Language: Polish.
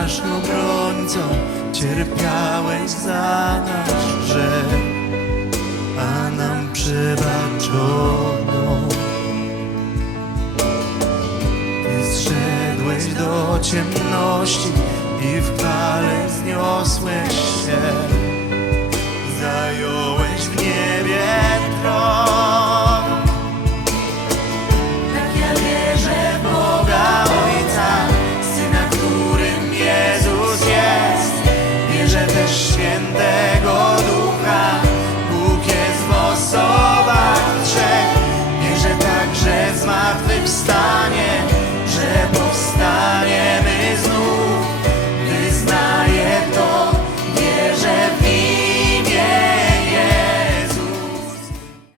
mocą cierpiałeś za nasz grzech, a nam przebaczono. Ty zszedłeś do ciemności i w chwale wzniosłeś się. nowym stanie, że powstaniemy znów.